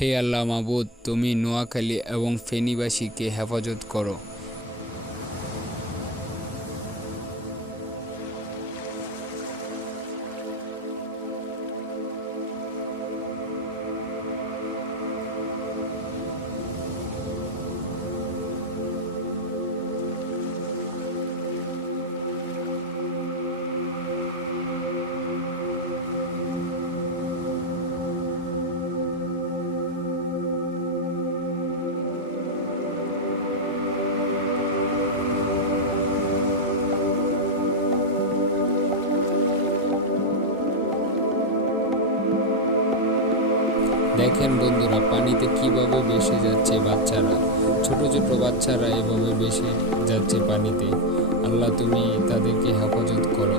হে আল্লাহ মাবুদ, তুমি নোয়াখালী এবং ফেনীবাসীকে হেফাজত করো। দেখেন বন্ধুরা, পানিতে কিভাবে ভেসে যাচ্ছে বাচ্চারা, ছোট ছোট বাচ্চারা এভাবে ভেসে যাচ্ছে পানিতে। আল্লাহ তুমি তাদেরকে হেফাজত করো।